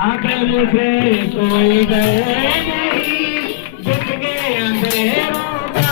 अकल से कोई गए नहीं जित के अंधेरों का।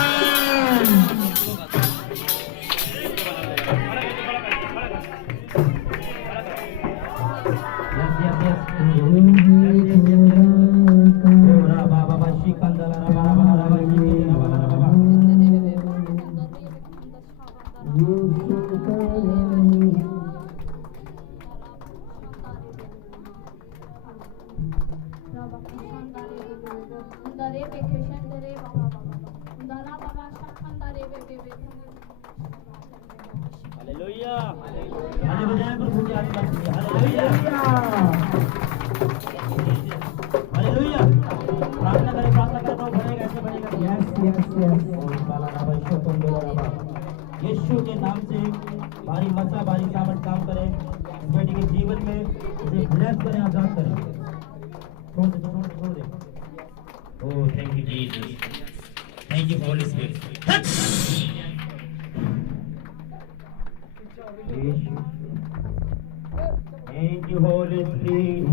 यीशु के नाम से भारी मसा भारी सामर्थ काम करे, इस बेटी के जीवन में उसे ब्लेस करें, आजाद करें। छोड़ दे। Oh thank you Jesus, thank you Holy Spirit. Thank you Holy Spirit.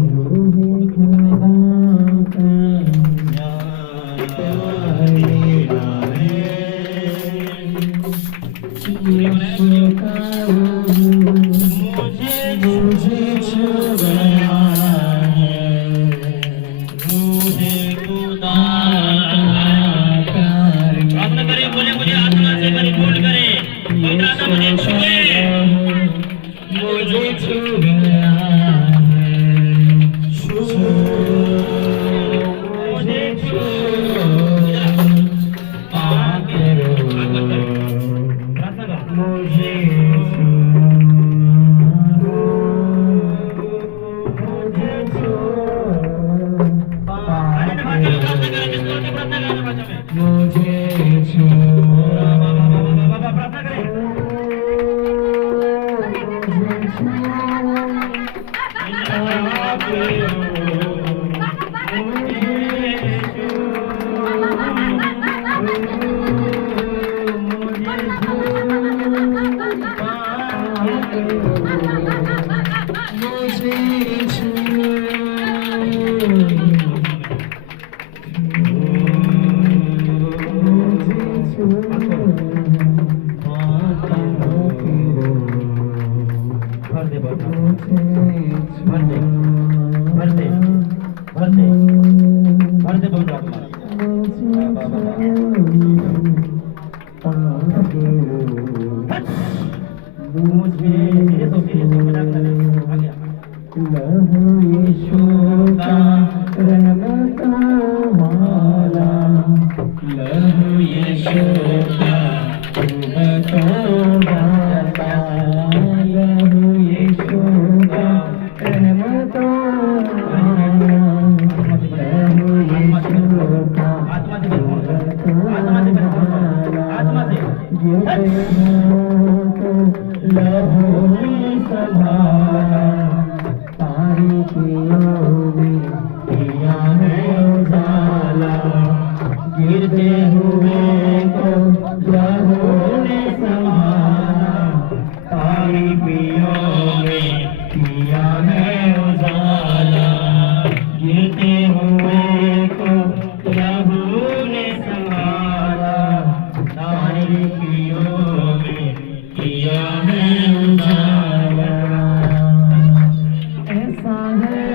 ऐसा है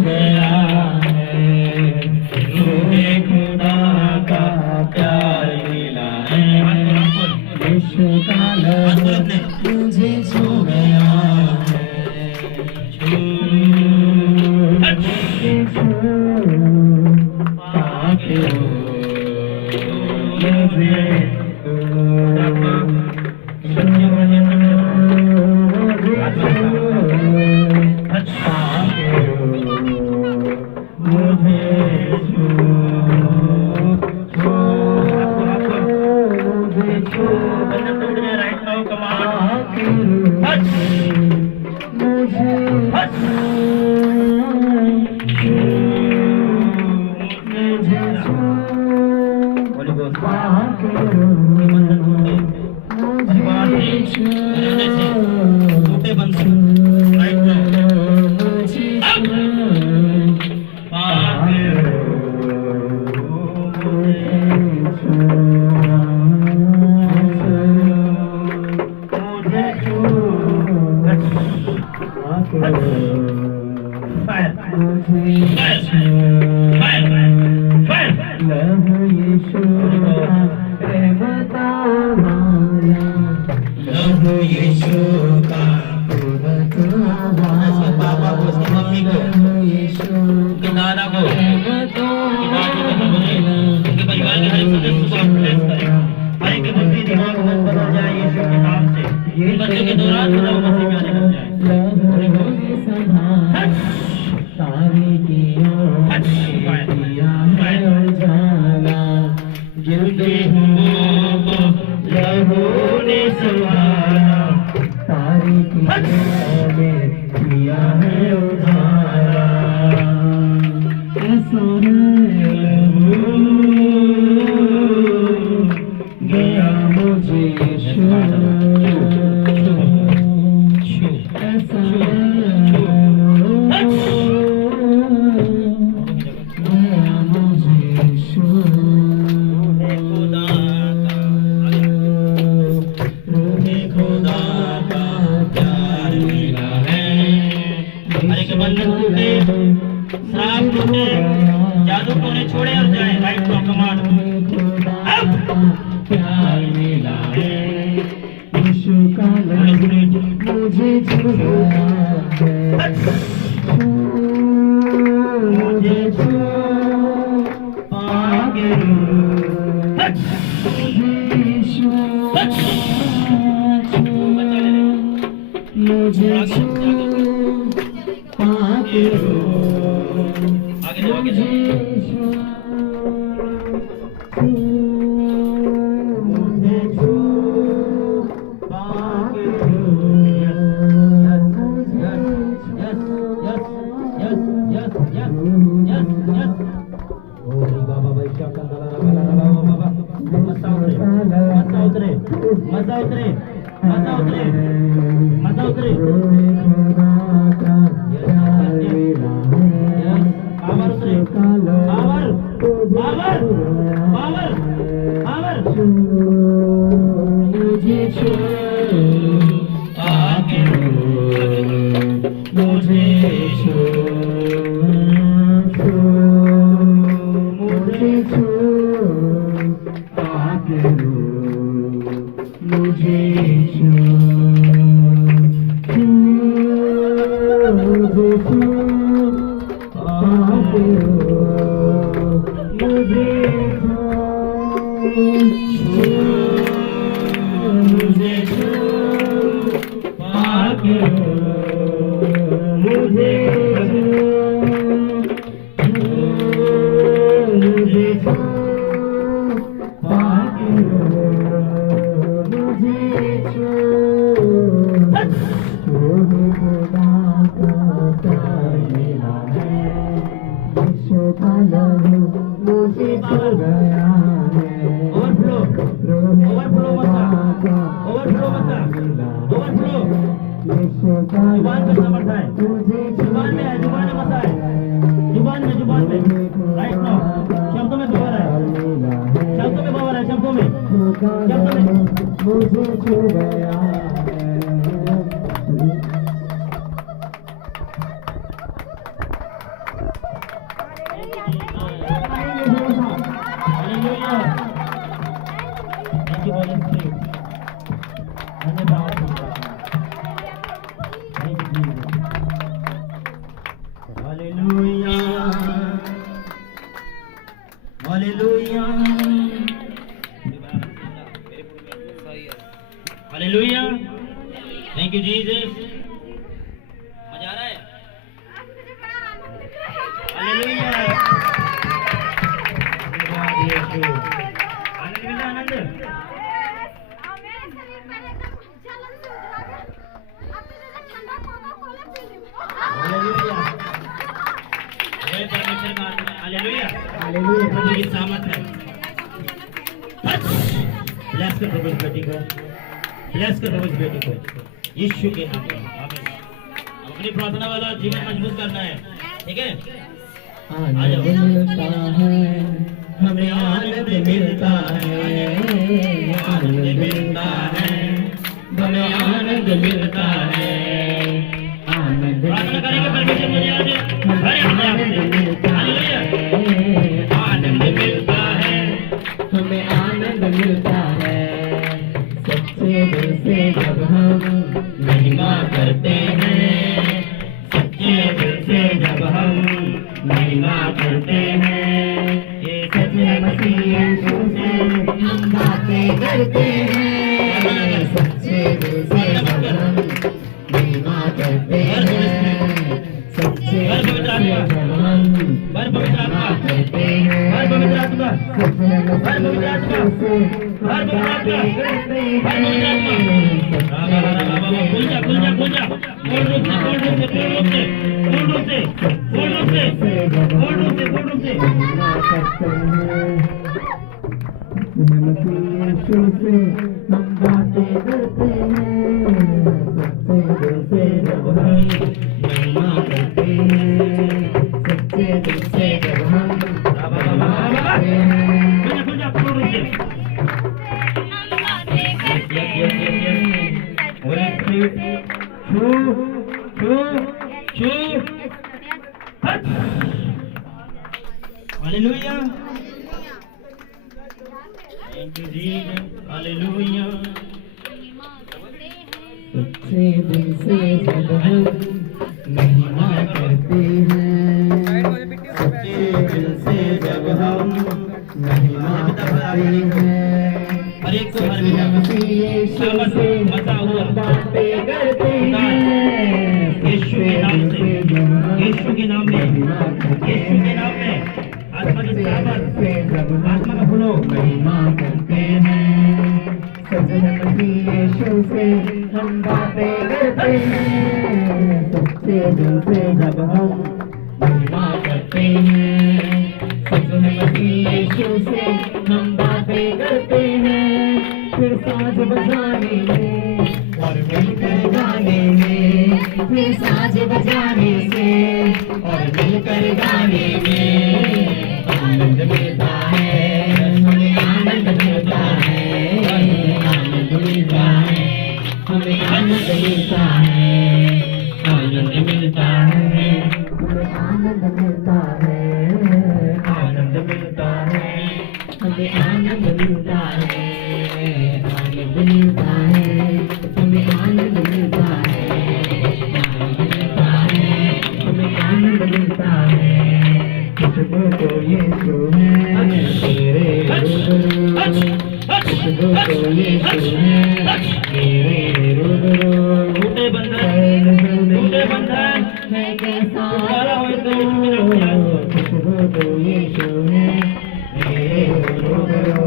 गया है, रूहे खुदा का प्यार मिला है, यीशु का लहू मुझे छू गया है, हालेलुया। Thank you Jesus. मजा आ रहा है? हालेलुया। आनंद मिला, आनंद। हालेलुया। हे परमेश्वर का आत्मा, हालेलुया। हालेलुया। प्रभु की सामर्थ है। ब्लेस कर प्रभु इस बेटी को, ब्लेस कर प्रभु इस बेटी को, यीशु के नाम में आमीन। अपनी प्रार्थना वाला जीवन मजबूत करना है, ठीक है? आनंद मिलता है, हमें आनंद मिलता है, आनंद मिलता है, हमें आनंद मिलता है, आनंद प्रार्थना करेंगे परमेश्वर मुझे आज भरे अपने आप से। हालेलुया। आनंद मिलता है, हमें आनंद मिलता है, सच्चे दिल से जब हम महिमा करते हैं, सच्चे दिल से जब हम महिमा करते हैं, ये सच्चे मसीह यीशु से हम बातें करते हैं, सच्चे दिल से जब हम महिमा करते हैं, सच्चे दिल से जब हम वर पवित्र आत्मा, करते हैं, वर पवित्र आत्मा, सच्चे वर पवित्र आत्मा, वर पवित्र आत्मा, वर पवित्र आत्मा। खुल जा, खुल जा, खुल जा। पूर्ण रूप से, पूर्ण रूप से, पूर्ण रूप से, पूर्ण रूप से, पूर्ण रूप से, पूर्ण रूप से, पूर्ण रूप से। मसीह यीशु से हम बातें करते हैं, सच्चे दिल से जब हम महिमा करते हैं, सच्चे दिल से जब हम महिमा करते हैं। खुल जा, पूर्ण रूप से। Holy Spirit, छू, छू, छू, हट। Hallelujah. Thank you Jesus, hallelujah. सच्चे दिल से जब हम महिमा करते हैं, सच्चे दिल से जब हम महिमा करते हैं, हर एक को हर मसीह यीशु से मचा हुआ बातें करते हैं, यीशु के नाम से, यीशु के नाम में, यीशु के नाम में आत्मा की सामर्थ, आत्मा का फ्लो महिमा करते हैं, सच्चे मसीह यीशु से हम बातें करते हैं, सच्चे दिल से जब हम महिमा करते हैं, सच्चे मसीह यीशु से हम बातें करते हैं, फिर साज बजाने में और मिलकर गाने में, फिर साज बजाने से और मिलकर गाने में आनंद मिलता है, हमें आनंद मिलता है, आनंद मिलता है, हमें आनंद मिलता है, आनंद मिलता है, हमें आनंद मिलता है, आनंद मिलता है, हमें आनंद मिलता है, आनंद मिलता है, हमें आनंद मिलता है, आनंद मिलता है, हमें आनंद मिलता है, खुशबू तो यीशु है मेरे रूबरू, खुशबू तो यीशु है मेरे रूबरू, टूटे बंधन है कैसा तुम्हारा हो तो यीशु के नाम से। खुशबू तो यीशु है मेरे रूबरू,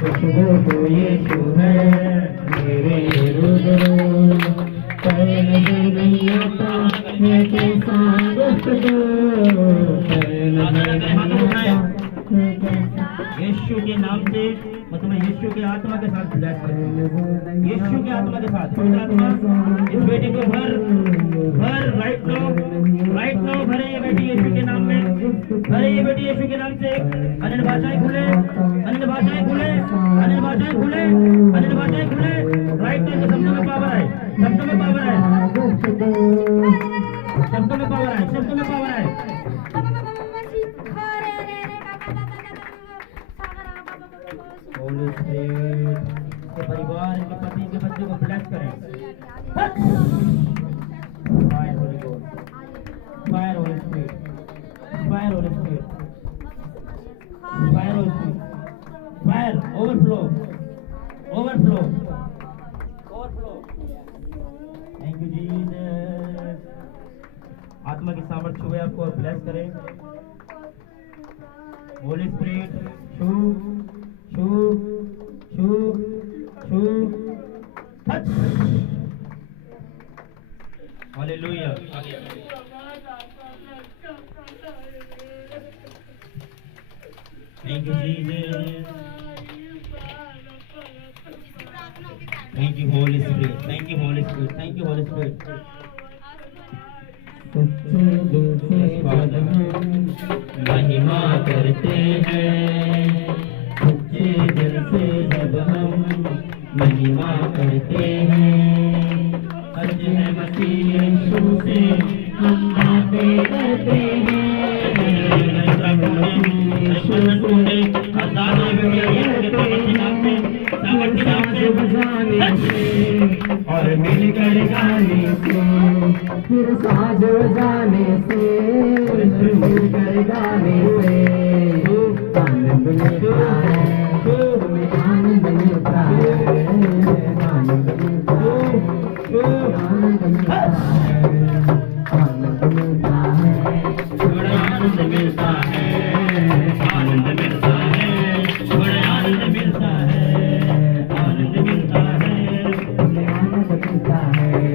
खुशबू तो यीशु है मेरे रूबरू, पर नजर नहीं आता है कैसा गुफ्तगू, पर नजर नहीं आता है कैसा यीशु के नाम से मतलब यीशु के आत्मा के साथ ब्लेस करें, यीशु के आत्मा के साथ पवित्र आत्मा इस बेटे को भर राइट नो भरे ये बेटी यीशु के नाम में, भरे ये बेटी यीशु के नाम से। अन्य भाषाएं खुले, अन्य भाषाएं खुले, अन्य भाषाएं खुले, अन्य भाषाएं खुले। राइट नो शब्दों में पावर है, शब्दों में पावर है, शब्दों में पावर है, शब्दों में पावर है। होली स्पिरिट के परिवार के पति के बच्चों को ब्लेस करें। Fire Holi God, fire Holi spirit, fire Holi spirit, fire Holi spirit, fire overflow, overflow, को ब्लेस करें। Holi spirit shoe shoe shoe shoe touch. Hallelujah. Thank you Jesus, thank you Holy Spirit, thank you Holy Spirit, thank you Holy spirit. सच्चे दिल से जब हम महिमा करते हैं, सच्चे दिल से जब हम महिमा करते हैं, सच है मसीह यीशु से हम बातें करते हैं। और मिलकर गाने से, फिर साज बजाने से, मिलकर गाने से आनंद मिलता है, आनंद मिलता है, आनंद मिलता है, आनंद मिलता है, आनंद मिलता है, बड़ा आनंद मिलता है, आनंद मिलता है, बड़ा आनंद मिलता है,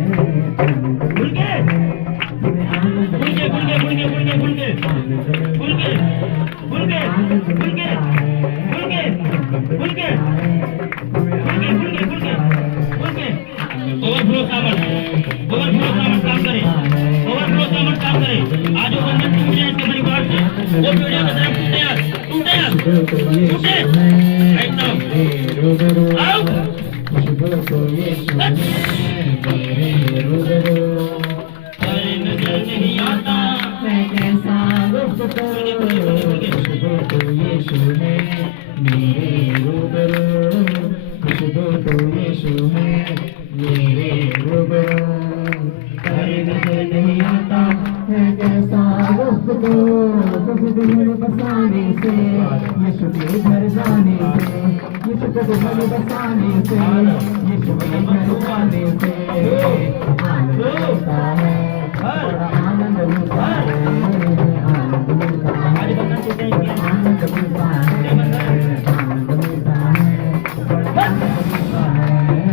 आनंद मिलता है, आनंद मिलता है, भूल के ओवरफ्लो सामर्थ काम करे, ओवरफ्लो सामर्थ काम करे। आज वो बंधन टूट जाए इसके परिवार से, वो पीढ़ियों की तरफ टूटे यार, टूटे यार, टूटे राइट नाउ। आओ अरे नजर नहीं आता मैं कैसा खुशबू तो यीशु है मेरे रूबरू, खुशबू तो यीशु है मेरे रूबरू। अरे नजर नहीं आता है कैसा खुशबू, खुशबू में बसाने से, यीशु के घर जाने से, यीशु के घर बसाने से, यीशु के घर जाने से आनंद मिलता है, बड़ा आनंद मिलता है, आनंद मिलता है, आनंद मिलता है, आनंद मिलता है, बड़ा आनंद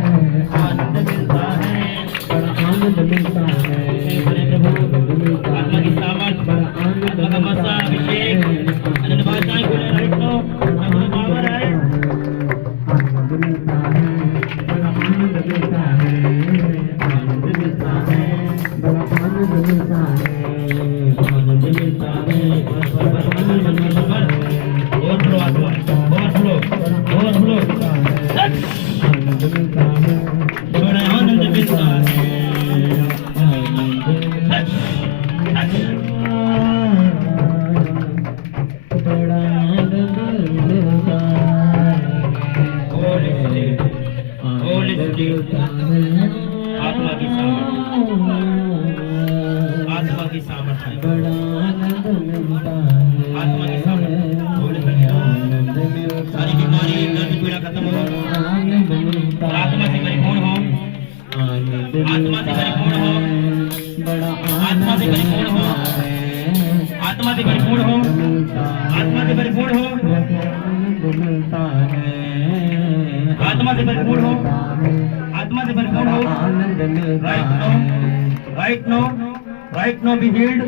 मिलता है, आनंद मिलता है, बड़ा आनंद मिलता है, आत्मा की सामर्थ, आत्मा का मसा अभिषेक, अनंत भाषाएं बोले राइट नो, अपनी पावर है, आनंद मिलता है, बड़ा आनंद मिलता है, आनंद मिलता है, बड़ा आनंद मिलता है, आनंद मिलता है, आनंद मिलता है, ओवरफ्लो आत्मा, ओवरफ्लो, ओवरफ्लो, आनंद मिलता है, बड़ा आनंद मिलता है, बड़ा आनंद मिलता है, आत्मा की सामर्थ, आत्मा की सामर्थ है, बड़ा आनंद मिलता है, आत्मा की सामर्थ, आनंद मिलता, सारी बीमारी दर्द पीड़ा खत्म हो, आनंद मिलता, आत्मा से परिपूर्ण हो, आत्मा से परिपूर्ण हो, बड़ा आत्मा से परिपूर्ण हो, आत्मा से परिपूर्ण हो, आत्मा से परिपूर्ण हो, आनंद मिलता है, आत्मा से परिपूर्ण हो, आत्मा से परिपूर्ण हो, आनंद मिलता है, right now, right now be healed,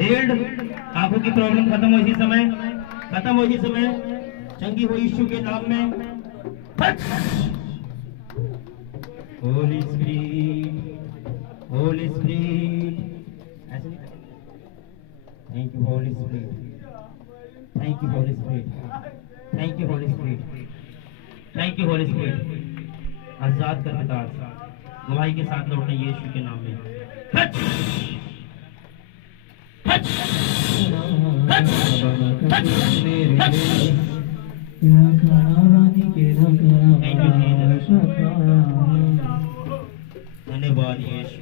healed. आंखों की प्रॉब्लम खत्म हो इसी समय, खत्म हो इसी समय, चंगी हो यीशु के नाम में। होली स्पिरिट, होली स्पिरिट, ऐसे नहीं करना। Thank you Holy Spirit, thank you Holy Spirit, thank you Holy Spirit, thank you Holy Spirit. आजाद कर पिता, गवाही के साथ लौटने यीशु के नाम में। थैंक यू धन्यवाद यीशु।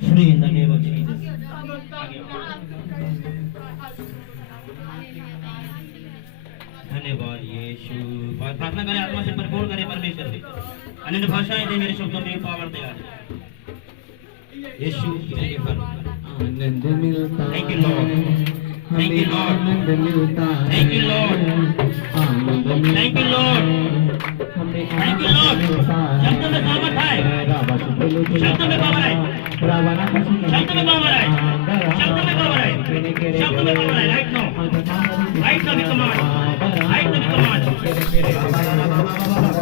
Free in the name of Jesus. धन्यवाद यीशु। प्रार्थना करें, आत्मा से भरपूर करें परमेश्वर से। अन्य भाषाएं दे, मेरे शब्दों में पावर दे आज। यीशु के फल आनंद मिलता Thank you, Lord. Thank you, Lord. आनंद मिलता Thank you, Lord. Anand Thank you, Lord. हमें Thank you, Lord. शब्द में सामर्थ है, शब्द में पावर है, शब्द में पावर है, शब्द में पावर है, शब्द में पावर है. Right now, right now we command, right now we command.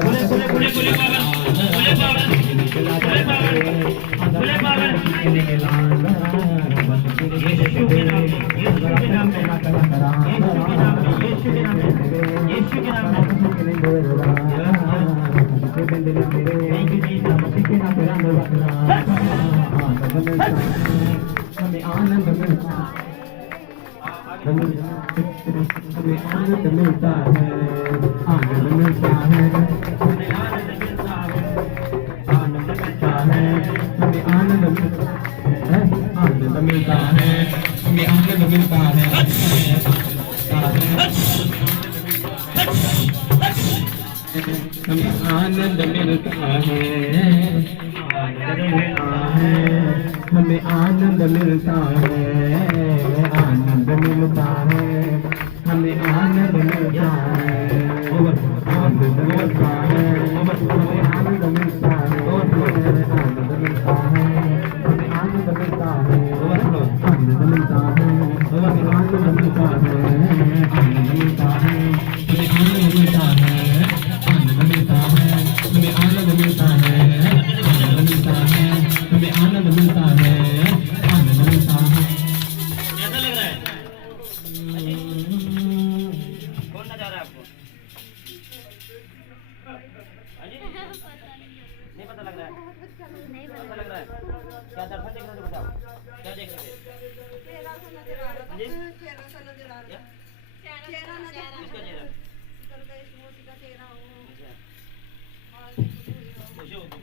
बोले बोले बोले बोले पावर, बोले पावर, बोले पावर, बोले पावर. यीशु के नाम में, यीशु के नाम में, यीशु के नाम में, यीशु के नाम में, यीशु के नाम में. Thank you, Jesus. हमें आनंद मिलता है, हमें आनंद मिलता है, आनंद मिलता है, हमें आनंद मिलता है, आनंद मिलता है, हमें आनंद मिलता है, आनंद मिलता है, हमें आनंद मिलता है, हमें आनंद मिलता है, हमें आनंद मिलता है, आनंद मिलता है, हमें आनंद मिलता है, आनंद मिलता है, हमें आनंद मिलता है, आनंद मिलता है, हमें आनंद मिलता है, आनंद मिलता है, हमें आनंद मिलता है, आनंद मिलता है, हमें आनंद मिलता है, आनंद मिलता है, हमें आनंद मिलता है, आनंद मिलता है, हमें आनंद मिलता है, आनंद मिलता है. कैसा लग रहा है? कौन ना जा रहा है आपको? हाँ जी? नहीं पता लग रहा है? पता लग रहा है? क्या दर्शन देख रहे थे बताओ? क्या देख रहे थे? हाँ जी? क्या? किसका चेहरा?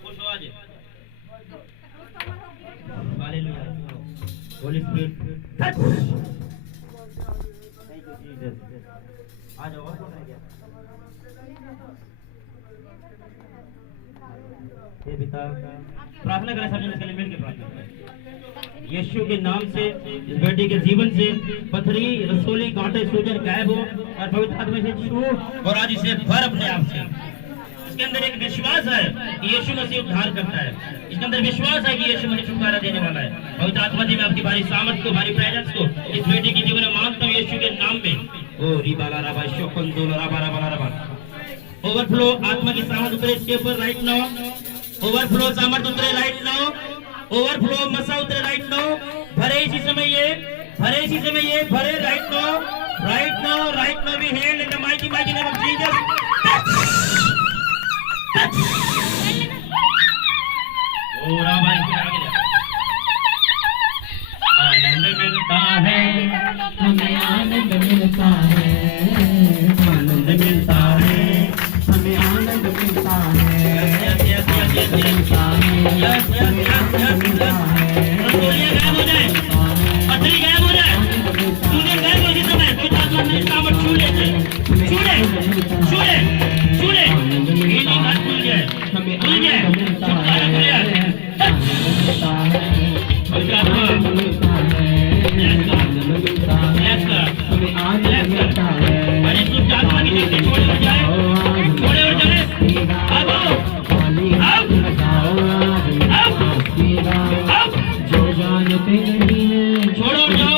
खुश हो आज? Hallelujah. Holy Spirit, touch. Thank you, Jesus. आ जाओ, और कौन रह गया? हे पिता, प्रार्थना करें सब जन इसके लिए मिलकर प्रार्थना करें. यीशु के नाम से इस बेटी के जीवन से पथरी रसोली कांटे सूजन गायब हो और पवित्र आत्मा से छू और आज इसे भर अपने आप से. इसके अंदर एक विश्वास है कि यीशु मसीह उद्धार करता है. इसके अंदर विश्वास है कि यीशु मसीह छुटकारा देने वाला है. पवित्र आत्मा जी मैं आपकी भारी सामर्थ को, भारी प्रेजेंस को इस बेटी के जीवन में मांगता हूँ यीशु के नाम में. ओ रिबाला रबा शोकंदोल रबा रबा रबा. ओवरफ्लो आत्मा की सामर्थ उतरे इसके ऊपर राइट नाउ. ओवरफ्लो सामर्थ उतरे राइट नाउ. ओवरफ्लो मसा उतरे राइट नाउ. भरे इसी समय ये, भरे इसी समय ये, भरे right now, right now, right now. We hail in the mighty mighty name of Jesus. आनंद मिलता है, हमें आनंद मिलता है, आनंद मिलता है, हमें आनंद मिलता है, मिलता है, मिलता है, रसोलियाँ गायब हो जाए, पथरी गायब हो जाए, सूजन गायब हो जिस समय कोई आत्मा में सामर्थ छू लेते, छू ले, छू ले, छू ले, हीलिंग हाथ खुल जाए, खुल जाए, छुटकारा खुल जाए. पवित्र आत्मा अरे तू आत्मा की शक्ति छोड़े और जाए, छोड़े और चले. अब अब अब जो जानते नहीं है छोड़ो और जाओ,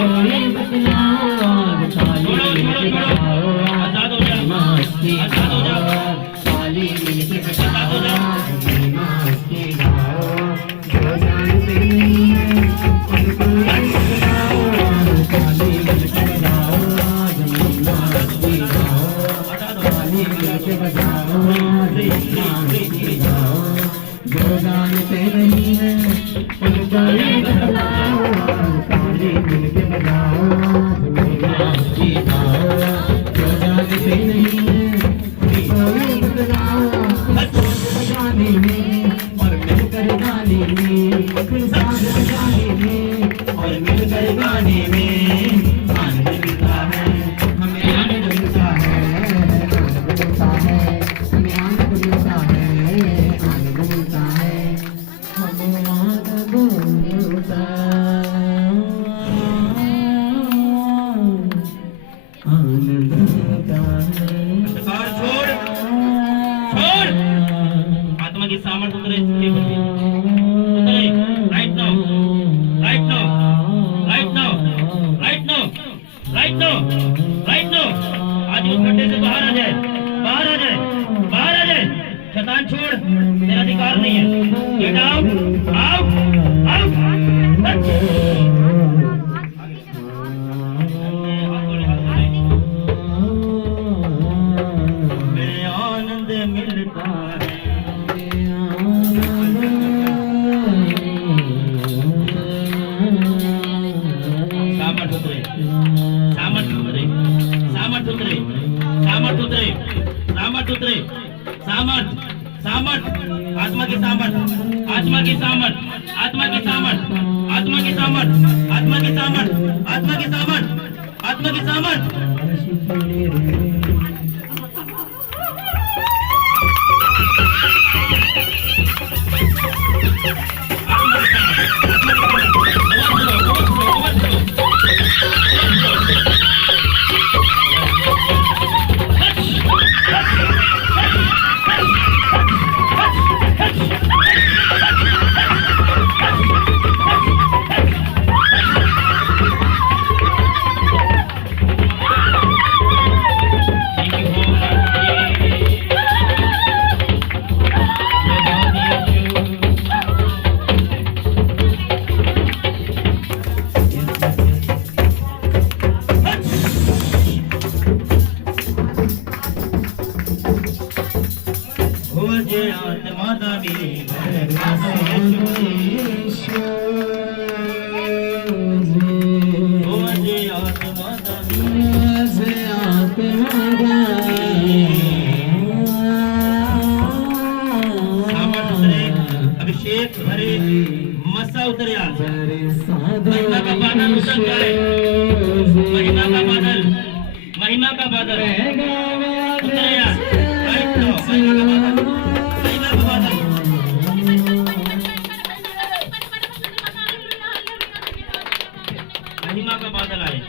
छोड़ो छोड़ो छोड़ो, आजाद हो जाओ, आजाद हो जाओ, आजाद हो जाओ. जो जानते नहीं है उनका ताली मिलके बजाओ, जो जानते नहीं है कोई बदलाओ बजाने में और मिलकर गाने में, साथ बजाने में और मिलकर गाने में आनंद मिलता है, हमें आनंद मिलता है, आनंद मिलता है, हमें आनंद मिलता है, आनंद मिलता है, हमें आनंद मैदान छोड़, तेरा अधिकार नहीं है। Get out, out, out. में आनंद मिलता है, सामर्थ उतरे, सामर्थ उतरे, सामर्थ उतरे, सामर्थ उतरे, सामर्थ उतरे, सामर्थ, सामर्थ, आत्मा की सामर्थ, आत्मा की सामर्थ, आत्मा की सामर्थ, आत्मा की सामर्थ, आत्मा की सामर्थ, आत्मा की सामर्थ, आत्मा की सामर्थ। अभिषेक भरे मसा उतरे आज, महिमा का बादल उतर जाए, महिमा का बादल, महिमा का बादल उतरे आज, राइट लो, महिमा का बादल, महिमा का बादल। महिमा का बादल आए,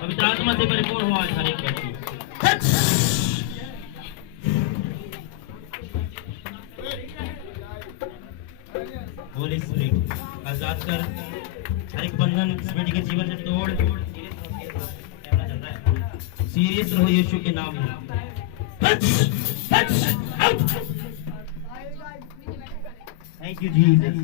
पवित्र आत्मा से परिपूर्ण हुआ आज हर एक व्यक्ति। होली स्पिरिट आजाद कर, हर एक बंधन इस बेटी के जीवन से तोड़। सीरियस रहो यीशु के नाम में। Thank you Jesus.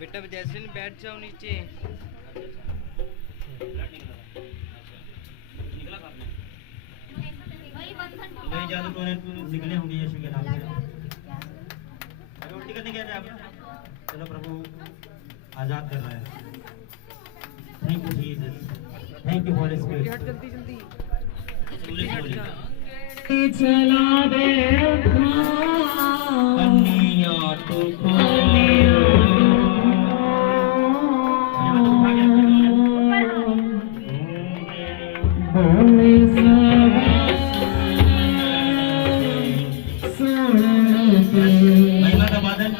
बेटा जैसे बैठ जाओ नीचे। वही जादू टोने निकले होंगे यीशु के नाम से। उल्टी करने कह रहे आप? चलो प्रभु आजाद कर रहा है। Thank you Jesus, thank you Holy spirit. जल्दी जल्दी चला दे कन्या तो खोलियो। महिमा का बादल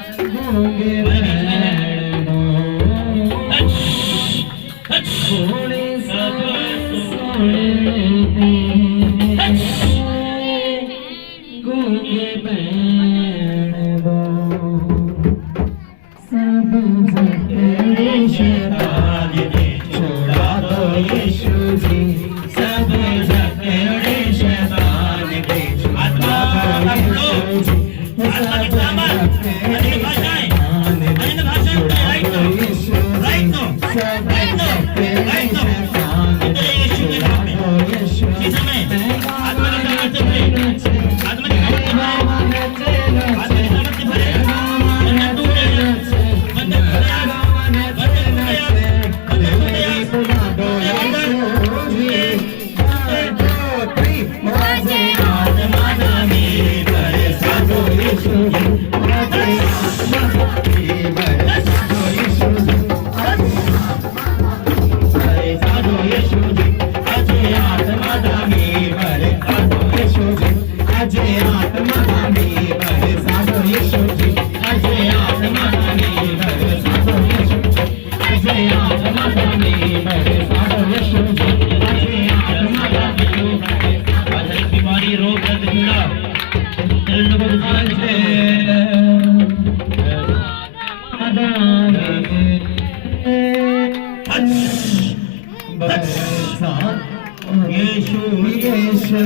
यीशु यीशु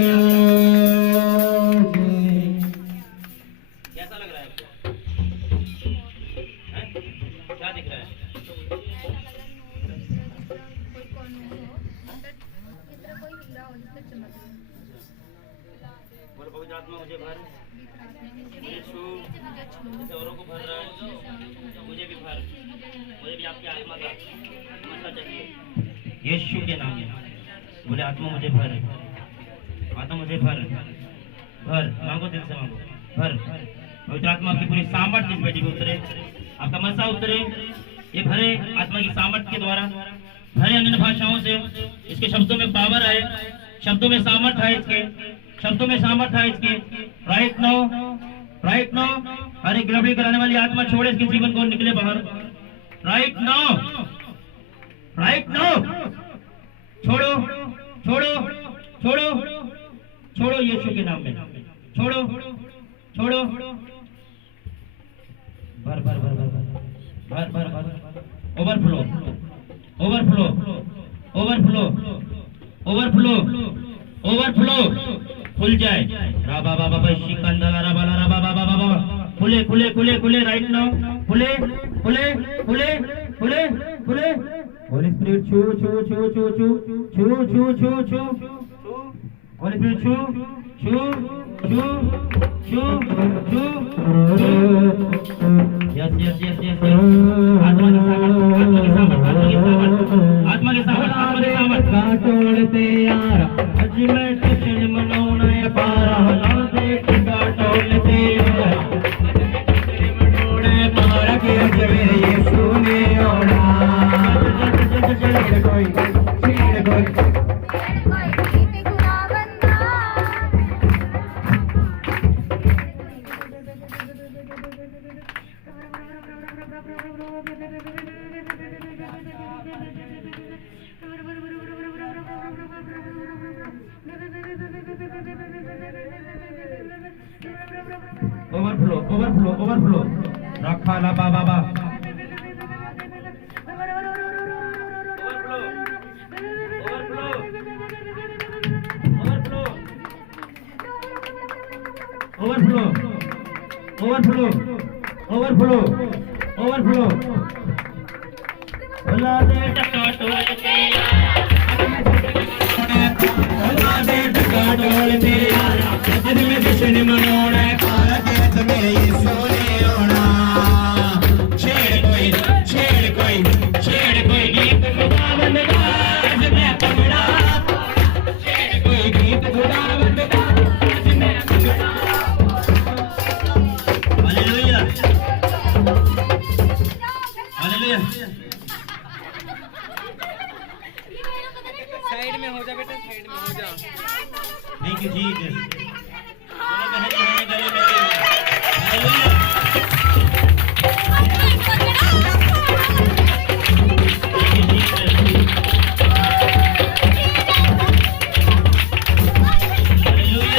कैसा लग रहा है आपको? हैं? क्या दिख रहा है? बोलो पवित्र आत्मा मुझे भर, यीशु जैसे औरों को भर रहा है मुझे भी भर, मुझे भी आपकी आत्मा का नशा चाहिए यीशु के नाम में। बोले आत्मा मुझे भर, आत्मा मुझे भर, भर मांगो, दिल से मांगो, भर। पवित्र आत्मा आपकी पूरी सामर्थ इस बेटी को उतरे, आपका मसा उतरे, ये भरे आत्मा की सामर्थ के द्वारा, भरे अन्य भाषाओं से, इसके शब्दों में पावर आए, शब्दों में सामर्थ है, इसके शब्दों में सामर्थ है इसके। राइट नाउ हर एक गड़बड़ी कराने वाली आत्मा छोड़े इसके जीवन को, निकले बाहर। राइट नाउ छोड़ो छोड़ो छोड़ो छोड़ो यीशु के नाम में, छोड़ो छोड़ो। भर भर भर भर भर भर भर, overflow overflow overflow overflow overflow, खुल जाए। राबा बाबा बशी कंदला राबा राबा बाबा बाबा, खुले खुले खुले खुले। राइट नाउ खुले खुले खुले खुले खुले। होली स्पिरिट छू छू छू छू छू छू छू छू छू, होली स्पिरिट छू छू छू छू छू। यस यस यस यस, आत्मा की सामर्थ, आत्मा की सामर्थ, आत्मा की सामर्थ, आत्मा की सामर्थ। टोलते यार अज मैं जश्न मनाउणा है पारा, लादे टिका टोलते यार जश्न मनाउणा है पारा, के अज मेरे यीशु ने आना। कोई ओवरफ्लो ओवरफ्लो ओवरफ्लो। रखा ला बाबा बा, ओवरफ्लो ओवरफ्लो ओवरफ्लो ओवरफ्लो। भला दे टका टोलते यार, भला दे टका टोलते यार, आज मैं जश्न मनाउणा है पारा, के अज मेरे यीशु ने आना। छेड़ कोई गीत खुदावंद दा, आज मैं पगड़ा। छेड़ कोई गीत खुदावंद दा, आज मैं पगड़ा। Hallelujah hallelujah. साइड में हो जा बेटा, साइड में हो जा। Thank you Jesus. गले मिल गए। हालेलुया।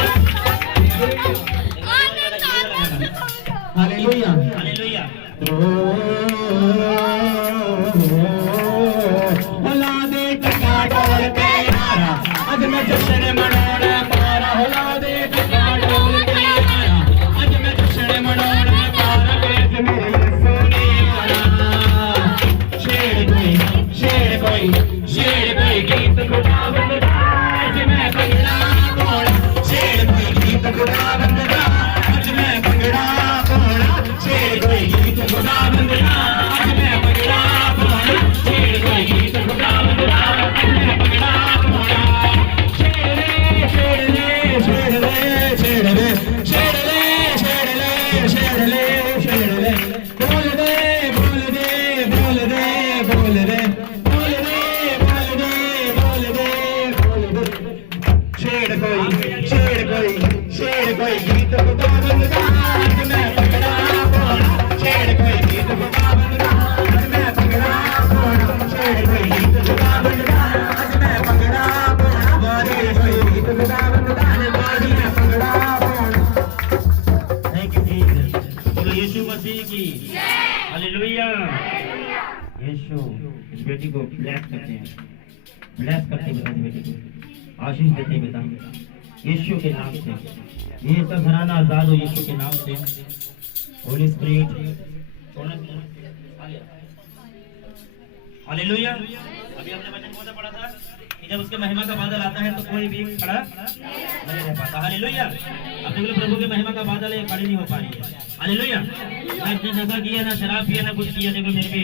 Hallelujah hallelujah. यीशु इस बेटी को ब्लेस करते हैं, ब्लेस करते पिता इस बेटी को आशीष देते पिता यीशु के नाम से। ये सब घराना आजाद हो यीशु के नाम से। Holy spirit hallelujah. अभी हमने वचन कौन सा पढ़ा था कि जब उसके महिमा का बादल आता है तो कोई भी खड़ा नहीं रह पाता। हालेलुया। अब देखो प्रभु के महिमा का बादल है, खड़ी नहीं हो पा रही है। हालेलुया। ना नशा किया, ना शराब पिया, ना कुछ किया, देखो मेरे भी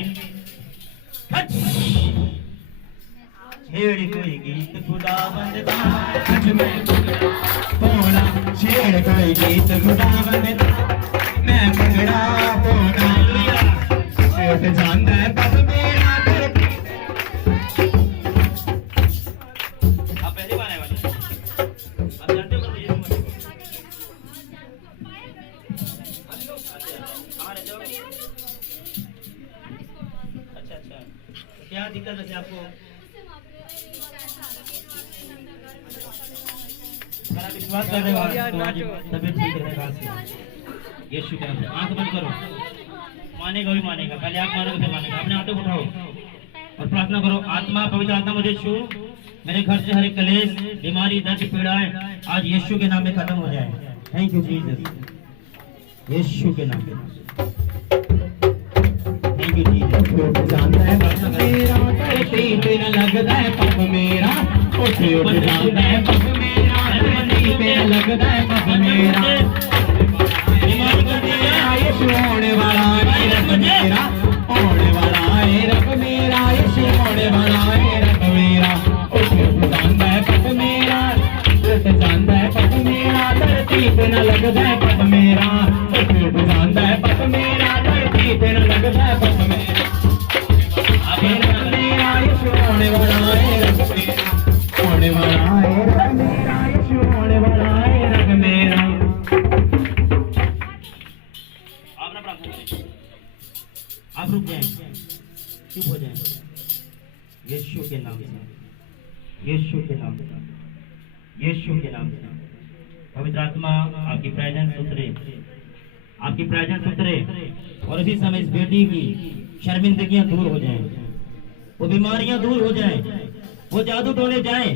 छेड़ कोई गीत खुदावंद दा, पोना छेड़ कोई गीत खुदावंद दा, मैं भंगड़ा पोना छेड़ जांदा है पग मेरा धरती। आप पहली बार आए वाले, आप जानते हो ये कहाँ रहते हो? अच्छा अच्छा, क्या दिक्कत है आपको? अगर आप विश्वास कर रहे हो तो आज तबीयत ठीक रहेगा। यीशु के नाम से आंख बंद करो, मानेगा भी मानेगा, पहले आप मानोगे फिर मानेगा। अपने हाथों को उठाओ और प्रार्थना करो, आत्मा पवित्र आत्मा मुझे छू, मेरे घर से हर एक कलेश, बीमारी, दर्द, पीड़ाएं आज यीशु के नाम में खत्म हो जाए। थैंक यू जीसस, यीशु के नाम में थैंक यू जीसस। जांदा है पग मेरा धरती पे न लगदा है पग मेरा, उठ जांदा है पग मेरा धरती पे न लगदा है पग मेरा। यीशु होने वाला है रब मेरा, होने वाला है रब मेरा, यीशु होने वाला है रब मेरा। उठ जांदा है पग मेरा, उठ जांदा है पग मेरा धरती पे न लगदा है पग मेरा, उठ जांदा है पग मेरा धरती पे न लगदा है पग मेरा। रब मेरा यीशु होने वाला है रब मेरा, होने वाला है रब मेरा, यीशु होने वाला है रब मेरा। आप ना प्रार्थना करें, आप रुक जाएं, चुप हो जाएं। यीशु के नाम से, यीशु के नाम से, यीशु के नाम से पवित्र आत्मा आपकी प्रेजेंस उतरे, आपकी प्रेजेंस उतरे और इसी समय इस बेटी की शर्मिंदगियां दूर हो जाएं, वो बीमारियां दूर हो जाएं, वो जादू टोने जाएं,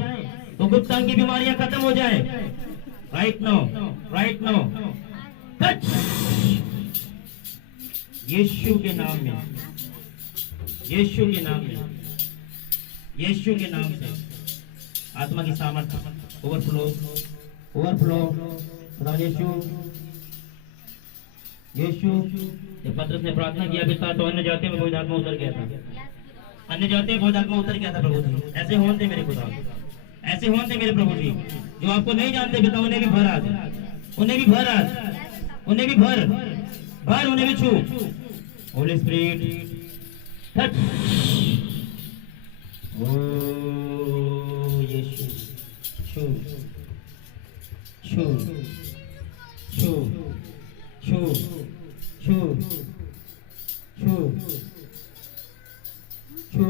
तो गुप्तांग की बीमारियां खत्म हो जाएं। Right now, right now, touch यीशु के नाम में, यीशु के नाम में, यीशु के नाम से आत्मा की सामर्थ्य ओवरफ्लो, ओवरफ्लो। खुदा यीशु, यीशु जब पतरस ने प्रार्थना किया पिता तो अन्य जातियों में पवित्र आत्मा उतर गया था, अन्य जातियों में पवित्र आत्मा उतर गया था प्रभु जी। ऐसे होने दे मेरे खुदा, ऐसे होने दे मेरे प्रभु जी। जो आपको नहीं जानते पिता उन्हें भी भर आज, उन्हें भी भर आज, उन्हें भी भर भर, उन्हें भी छू। होली स्पिरिट टच, ओ यीशु छू छू छू छू छू छू छू।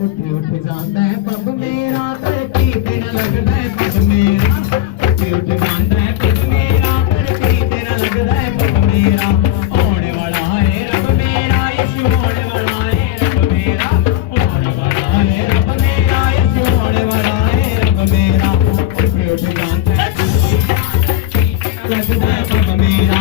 उठ जांदा है पग मेरा धरती पे न लगदा है पग मेरा, उठ जांदा है पग मेरा धरती पे न लगदा है पग मेरा। होने वाला है रब मेरा, यीशु होने वाला है रब मेरा, होने वाला है रब मेरा, यीशु होने वाला है रब मेरा। उठ जांदा है लगदा है पग मेरा,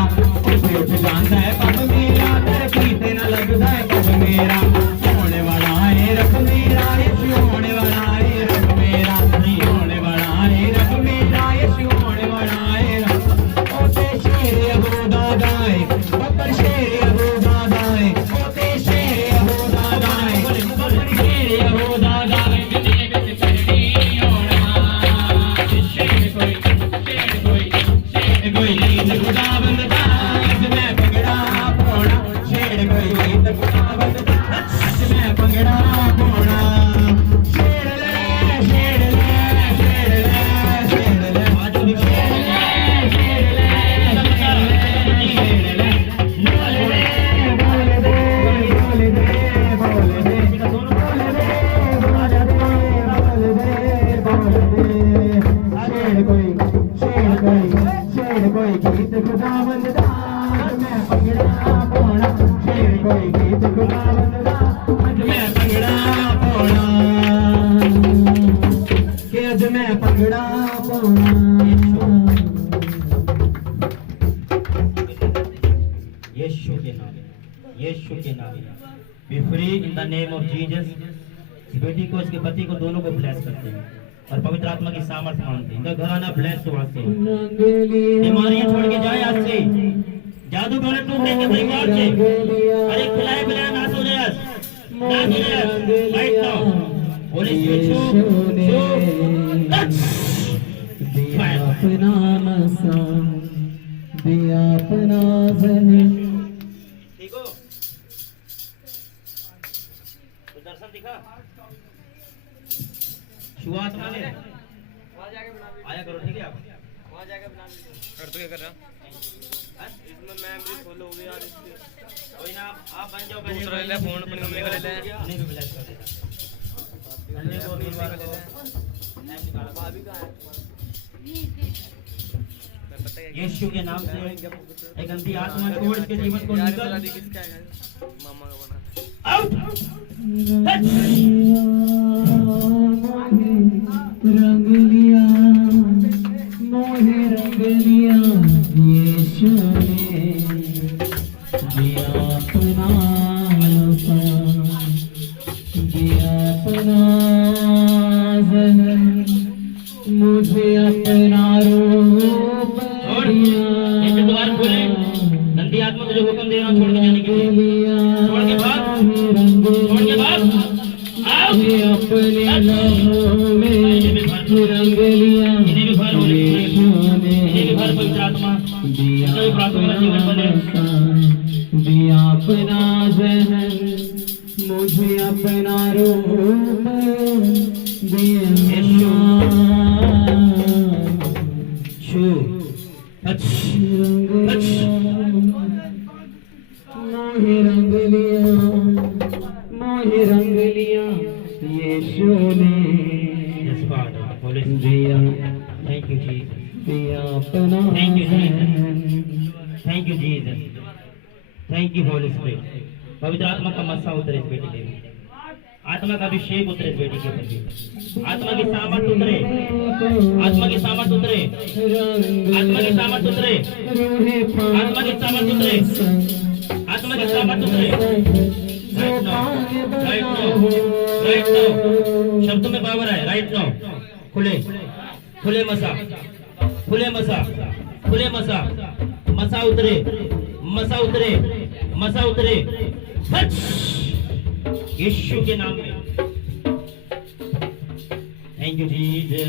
उठ जांदा है पग मेरा धरती पे न लगदा है पग मेरा। होने वाला है रब मेरा, यीशु होने वाला है रब मेरा, होने वाला है रब मेरा, यीशु होने वाला है यीशु के नाम में B free in the name of Jesus. इस बेटी को, इसके पति को, दोनों को ब्लेस करते हैं और पवित्र आत्मा की सामर्थ्य मानते हैं। इनका घराना ब्लेस हुआ से, बीमारियां छोड़ के जाए आज से, जादू टोने टूट गए परिवार से, अरे खिलाए पिलाए नाश हो जाए, नाश हो जाए राइट नाउ। होली स्पिरिट दिया अपना नसा, दिया अपना जहन। ठीक हो तो दर्शन दिखा शुरुआत में वहाँ जाके बना लीजिए। आया करो, ठीक है आप वहाँ जाके बना लीजिए। और तू क्या कर रहा? इसमें मेमोरी फुल हो गई यार इसकी। कोई ना, आप बन जाओ। दूसरा ले ले, फोन अपनी मम्मी का ले ले। नहीं भी ब्लेस कर देना। अन्य को वीरवार को टाइम निकालो। भाभी कहाँ है तुम्हारी? मैं पता है यीशु के नाम से एक गंदी आत्मा छोड़ इसके जीवन को यार निकल बता दी किसका है? मामा का बना। आउट। रंग लिया, मोहे रंग लिया यीशु ने, दिया अपना नसा, दिया अपना जहन, मुझे अपना रूप दिया। ये द्वार खोले, गंदी आत्मा तुझे हुक्म दे रहा हूँ छोड़ के जाने के लिए। छोड़ के भाग, छोड़ के भाग। अपने लहू में रंग लिया, इन्हें भी भर होली स्पिरिट, इन्हें भी भर पवित्र आत्मा, इनका भी प्रार्थना जीवन बने। दिया अपना जहन, मुझे अपना रूप दिया। शू टच टच मोहे रंग लिया, मोहे रंग लिया यीशु ने, यस फादर होली दिया थैंक यू जी, दिया अपना Thank you, Jesus. जहन। Thank you Jesus, thank you Holy spirit. पवित्र आत्मा का मस्सा उतरे इस बेटी पे, आत्मा का अभिषेक उतरे इस बेटी के ऊपर, आत्मा की सामर्थ उतरे, आत्मा की सामर्थ उतरे, आत्मा की सामर्थ उतरे, आत्मा की सामर्थ उतरे, आत्मा की सामर्थ उतरे। Right now, right now, right now, शब्दों में पावर है। राइट नाउ खुले, खुले मसा, खुले मसा, खुले मसा, मसा उतरे, मसा उतरे, मसा उतरे। हट! यीशु के नाम में। Thank you Jesus,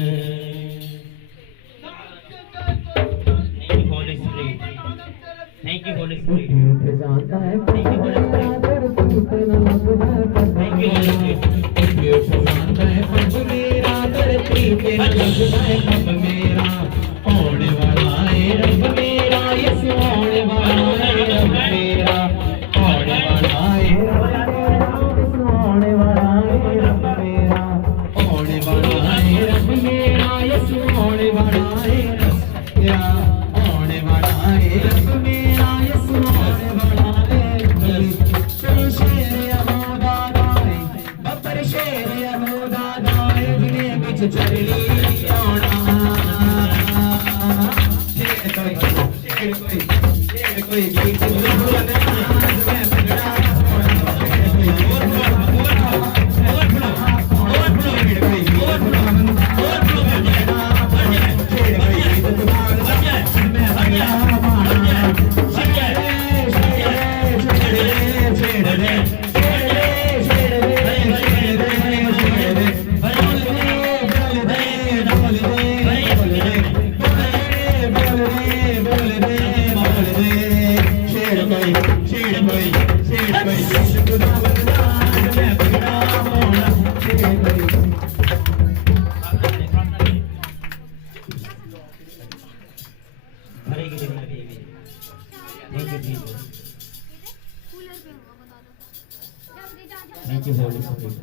thank you Holy Spirit, thank you Holy spirit, जाता है thank you Holy Spirit, thank you Holy spirit. जाता है पग मेरा धरती पे लगता है पग मेरा, होने वाला है रब मेरा, यीशु होने वाला है रब मेरा, होने वाला है रब मेरा, होने वाला है रब मेरा, होने वाला है रब मेरा, यीशु होने वाला है रब मेरा, होने वाला है रब मेरा, यीशु होने वाला है। शेर यहूदा गाए, बपर शेर यहूदा गाए, दुनिया बिच चली आना। कोई गीत थैंक यू होली स्पिरिट।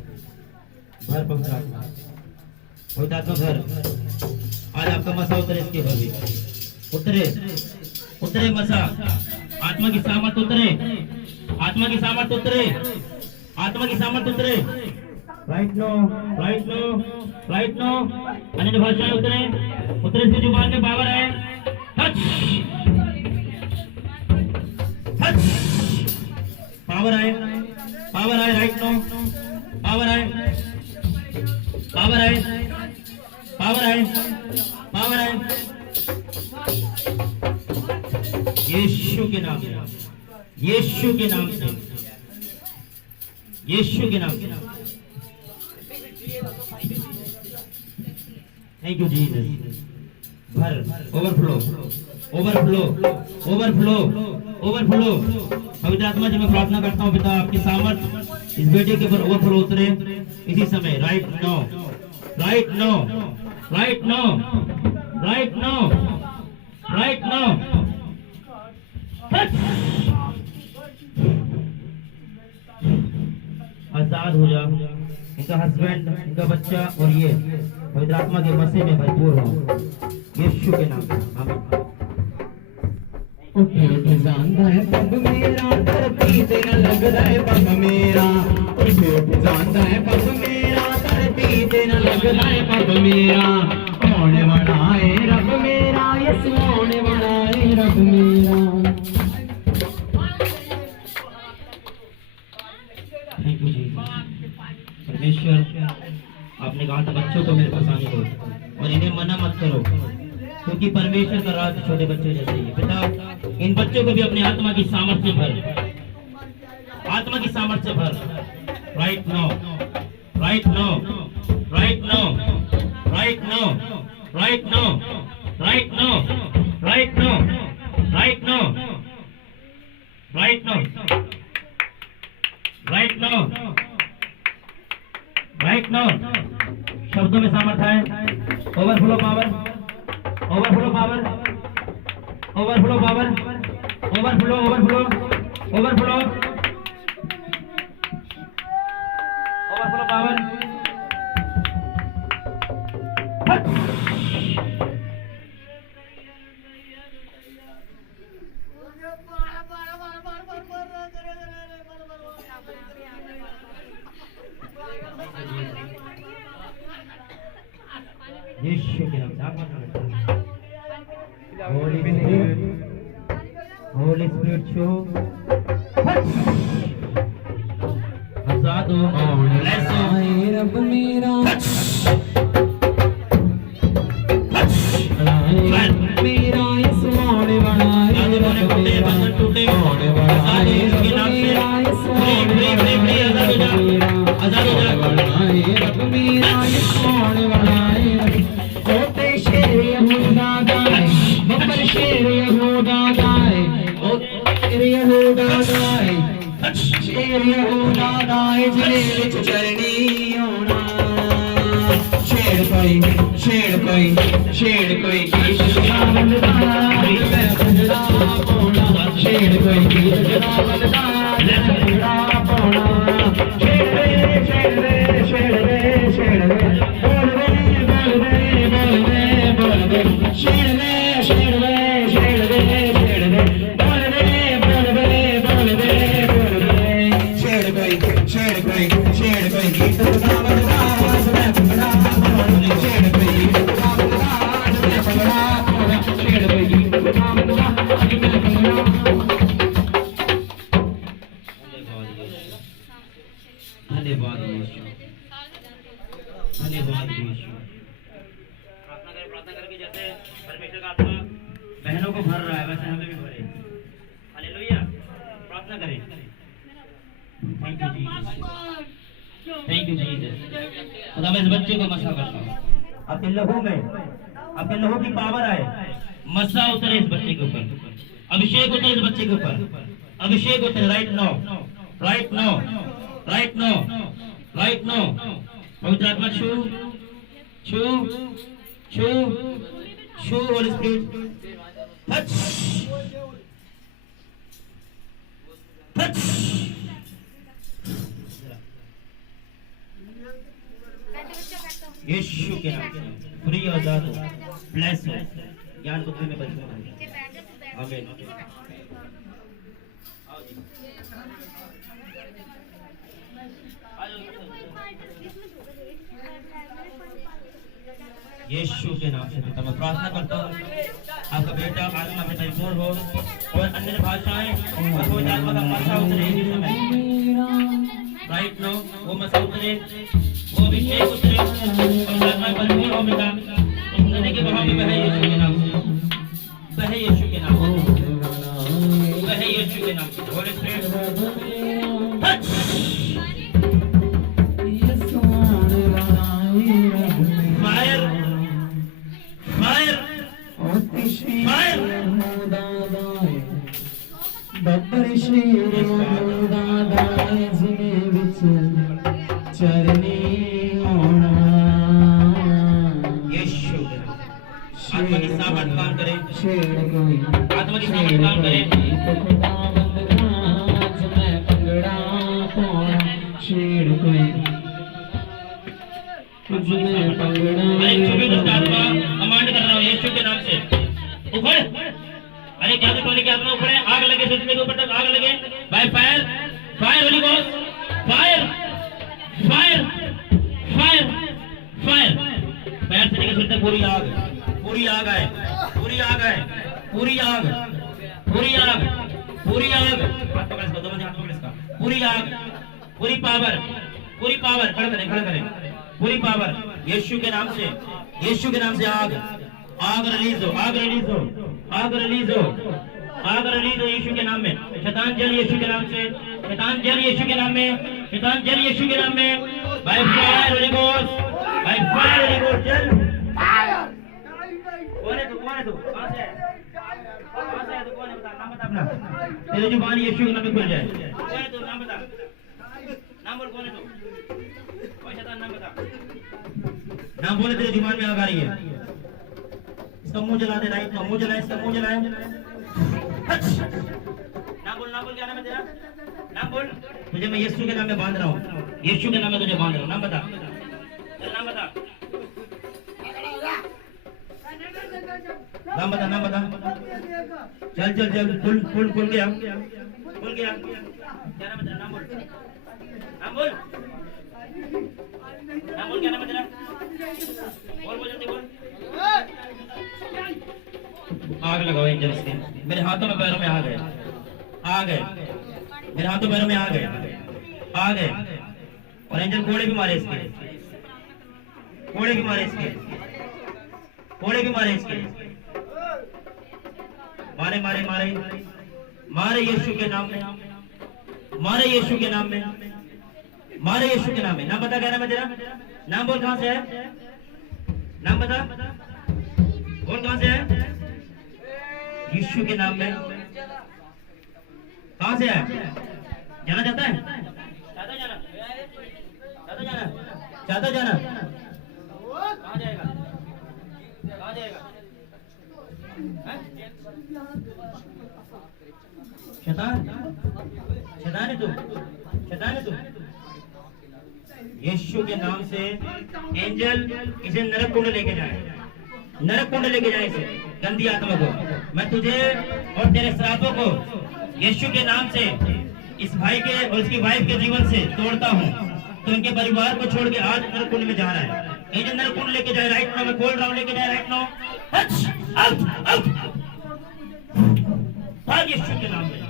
भर पवित्र आत्मा, पवित्र आत्मा भर, आज आपका मसा उतरे इसके ऊपर भी, उतरे, उतरे मसा, आत्मा की सामर्थ उतरे, आत्मा की सामर्थ उतरे, आत्मा की सामर्थ उतरे। Right now, right now, right now. अन्य भाषाएं उतरे, उतरे इसकी जुबान में पावर है। हच, हच, पावर आए राइट नो, पावर आए, पावर आए, पावर आए, पावर आए, यीशु के नाम से, यीशु के नाम से, यीशु के नाम से। Thank you Jesus. भर, ओवरफ्लो, ओवरफ्लो, ओवरफ्लो, ओवरफ्लो। पवित्र आत्मा जी मैं प्रार्थना करता हूँ पिता आपकी सामर्थ इस बेटे के ऊपर ओवरफ्लो उतरे इसी समय। Right now, right now, right now, right now, right now. आजाद हो जा, इनका हस्बैंड, इनका बच्चा और ये पवित्र आत्मा के मसीह में भरपूर हो, यीशु के नाम में आमीन। उठे उठे जानदा है पग मेरा, धरती ते न लगदा है पग मेरा। उठे उठे जानदा है पग मेरा, धरती ते न लगदा है पग मेरा। होने वाला है रब मेरा, यीशु होने वाला है रब मेरा। Thank you Jesus. परमेश्वर आपने कहा था बच्चों को मेरे पास आने दो और इन्हें मना मत करो, क्योंकि परमेश्वर का राज छोटे बच्चे जैसे ही है। पिता इन बच्चों को भी अपनी आत्मा की सामर्थ्य से भर, आत्मा की सामर्थ्य से भर। Right now, right now, right now, right now, right now, right now, right now, right now, right now, right now, right now. शब्दों में सामर्थ्य है। Overflow power, overflow power, overflow power, overflow, overflow, overflow, overflow power. यीशु के नाम से आप Holy Spirit, Holy Spirit शो आजाद हो, ब्लेस हो रब मेरा, मेरा यीशु होने वाला है रब मेरा। होने वाला है रब मेरा, यीशु होने वाला है रब मेरा। आजाद हो होने वाला है रब मेरा, यीशु होने वाला है। ओते शेर यहूदा गाए, बब्बर शेर यहूदा गाए, शेर यहूदा गाए, शेर यहूदा गाए, जेल च चरनी होना। शेर कोई, शेर कोई, शेर कोई गीत गावंदा, मैं भजड़ा पाउणा। शेर कोई गीत गावंदा, मैं भजड़ा पाउणा। शेर रे, शेर रे, शेर रे, शेर रे, बोल रे, बोल रे, बोल रे, बोल रे। शेर रे, शेर रे, शेर रे, शेर रे, बोल रे, बोल रे, बोल रे, बोल रे। शेर कोई, शेर कोई, शेर कोई गीत गावंदा, मैं भजड़ा पाउणा। शेर कोई गीत गावंदा, मैं भजड़ा पाउणा। शेर कोई गीत गावंदा, मैं भजड़ा। धन्यवाद यीशु, धन्यवाद यीशु। प्रार्थना करके जैसे परमेश्वर का आत्मा बहनों को भर रहा है वैसे हमें भी भरे। हालेलुया। प्रार्थना करें। Thank you Jesus, thank you Jesus. खुदा मैं इस बच्चे को मसा करता हूँ, आपके लहू में, आपके लहू की पावर आए, मसा उतरे इस बच्चे के ऊपर, अभिषेक उतरे इस बच्चे के ऊपर, अभिषेक उतरे। Right now, right now, right now, right now. पवित्र आत्मा छू, छू, छू, छू, होली स्पिरिट टच, टच। यीशु के नाम से फ्री हो, आजाद हो, ब्लेस हो, ज्ञान बुद्धि में बचपन हो। आमीन। यीशु के नाम से पिता मैं प्रार्थना करता हूँ आपका बेटा आत्मा में परिपूर्ण हो और अन्य भाषाएं और पवित्र आत्मा का मसा उतरे इसी समय। उतरे, वो अभिषेक उतरे और आत्मा भरपूर हो मिला इस नदी के बहाव में बहे यीशु के नाम से, बहे यीशु के नाम से, बहे यीशु के नाम से। Holy spirit touch fire fire fire ਬੱਬਰ ਸ਼ੇਰ ਦਾ ਜਿਨੇ ਵਿੱਚ ਚਰਨੀ ਆਉਣਾ यीशु आत्मा की सामर्थ काम करे, ਸ਼ੇਰ ਕੋਈ आत्मा की सामर्थ काम करे। खुदावंद राज मैं पंगड़ा पाਉਣਾ ਸ਼ੇਰ ਕੋਈ तुझ में पंगड़ा अरे छुपी दुष्ट आत्मा कमांड कर रहा हूँ यीशु के नाम से, उखड़। अरे क्या टोने की आत्मा उखड़े, आग लगे सोचने के ऊपर तक आग लगे by fire, fire Holi God, fire fire fire fire. पैर से लेकर सिर तक पूरी आग, पूरी आग है, पूरी आग है, पूरी आग, पूरी आग, पूरी आग। हाथ पकड़ इसका, दो बजे हाथ पकड़ इसका। पूरी आग, पूरी पावर, पूरी पावर। खड़ा करें, खड़ा करें। पूरी पावर यीशु के नाम से, यीशु के नाम से आग, आग रिलीज हो, आग रिलीज हो, आग रिलीज हो, आग रिलीज हो यीशु के नाम में। शैतान जल यीशु के नाम से, शैतान जल यीशु के नाम में, शैतान जल यीशु के नाम में। By fire Holi ghost, by fire Holi ghost जल। कौन है तू, कौन है तू, कहां से है, कहां से है तू, कौन है बता, नाम बता अपना। तेरी जुबान यीशु के नाम में खुल जाए। कौन है तू, नाम बता, नाम बोल, कौन है तू, कौन शैतान, नाम बता, नाम बोले। तेरी जुबान में आग आ रही है, इसका मुंह जला दे, राइट का मुंह जलाए, इसका मुंह जलाए। नाम बोल, नाम बोल, क्या नाम है तेरा, नाम बोल। तुझे मैं यीशु के नाम में बांध रहा हूँ, यीशु के नाम में तुझे बांध रहा हूँ। नाम बता, चल नाम बता, नाम बता, नाम बता। चल चल चल, खुल खुल खुल गया, खुल गया। क्या नाम है तेरा, नाम बोल, नाम बोल, नाम बोल, क्या नाम है तेरा, बोल बोल जल्दी बोल। आग लगाओ एंजल्स के, मेरे हाथों में पैरों में आ गए, आ गए, मेरे हाथों पैरों में आ गए, आ गए। और एंजल कोड़े भी मारे इसके, कोड़े भी मारे इसके, कोड़े भी मारे इसके, मारे मारे मारे मारे यीशु के नाम में, मारे यीशु के नाम में, मारे यीशु के नाम में। नाम बता, क्या नाम है तेरा, नाम बोल, कहां से है, नाम बता, बोल कहां से है। यीशु के नाम में, कहां से है, जाना चाहता है, चाहता जाना, चाहता जाना, चाहता जाना, कहां जाएगा, कहां जाएगा, शैतान, शैतान है तू, शैतान है तू। यीशु के नाम से एंजल इसे नरक कुंड लेके जाए, नरक कुंड लेके जाए इसे, गंदी आत्मा को। मैं तुझे और तेरे श्रापों को यीशु के नाम से इस भाई के और उसकी वाइफ के जीवन से तोड़ता हूँ। तो इनके परिवार को छोड़ के आज नरक कुंड में जा रहा है, एंजल नरक कुंड लेके जाए राइट नाउ। मैं खोल रहा हूँ, लेके जाए राइट नाउ, आउट आउट, भाग यीशु के नाम में।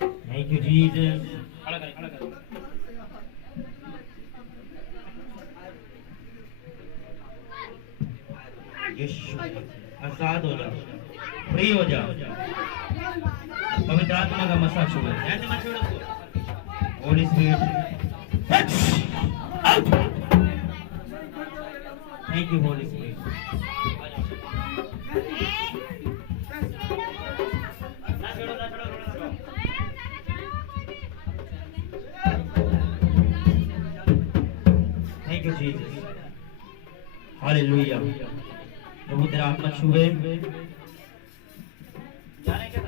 Thank you Jesus. खड़ा कर, खड़ा कर। यीशु आजाद हो जाओ, फ्री हो जाओ, पवित्र आत्मा का मसाज छुए, ऐसे मत छोड़ो उसको। Holy Spirit out. Thank you Holy Spirit. ना छोड़ो, ना छोड़ो, ना छोड़ो। Thank you Jesus, hallelujah. प्रभु तेरा आत्मा छुए। जा रहे क्या,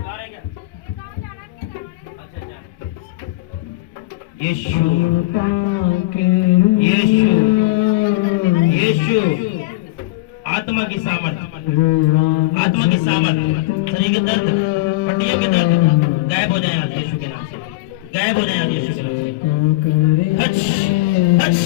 जा रहे क्या, अच्छा अच्छा। यीशु यीशु यीशु, आत्मा की सामर्थ, आत्मा की सामर्थ, शरीर के दर्द, हड्डियों के दर्द गायब हो जाए आज यीशु के नाम से, गायब हो जाए आज यीशु के नाम से। Hutch Hutch.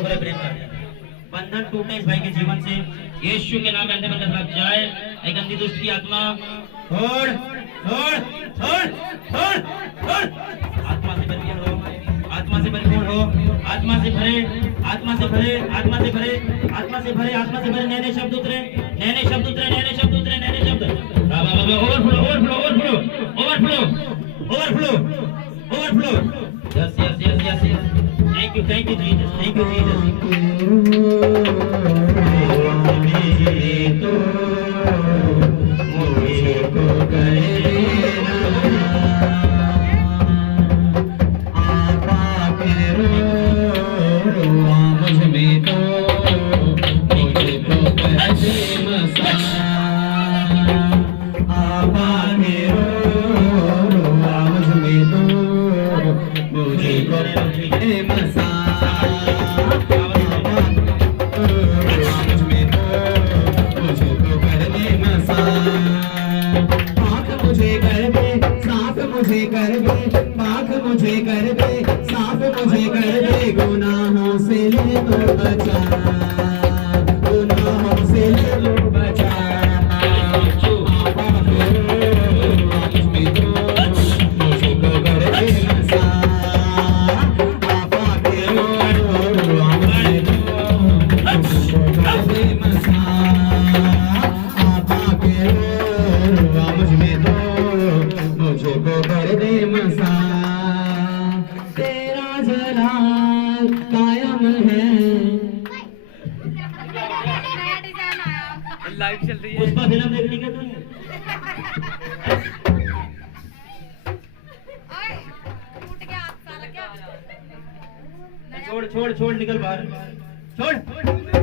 तो करे प्रेम कर बंधन टूटे इस भाई के जीवन से यीशु के नाम में अंधे बंधन हट जाए एक गंदी दुष्ट की आत्मा छोड़ छोड़ छोड़ छोड़ छोड़ आत्मा से परिपूर्ण हो आत्मा से परिपूर्ण हो आत्मा से भरे आत्मा से भरे आत्मा से भरे आत्मा से भरे आत्मा से भरे नए शब्द उतरे नए शब्द उतरे नए शब्द उतरे नए शब्द overflow overflow overflow overflow overflow overflow yes yes yes yes thank you Jesus thank you Jesus मुझे कर दे साफ मुझे कर दे गुनाहों से ले लो बचा गुनाहों से ले लो बचा मुझे को कर दे मसा आपा के रो मुझे को कर दे मसा आपा के रो मुझे को कर दे मसा तेरा जलाल कायम है लाइव चल रही है पुष्पा फिल्म देखनी क्या तुम छोड़ छोड़ छोड़ निकल बाहर छोड़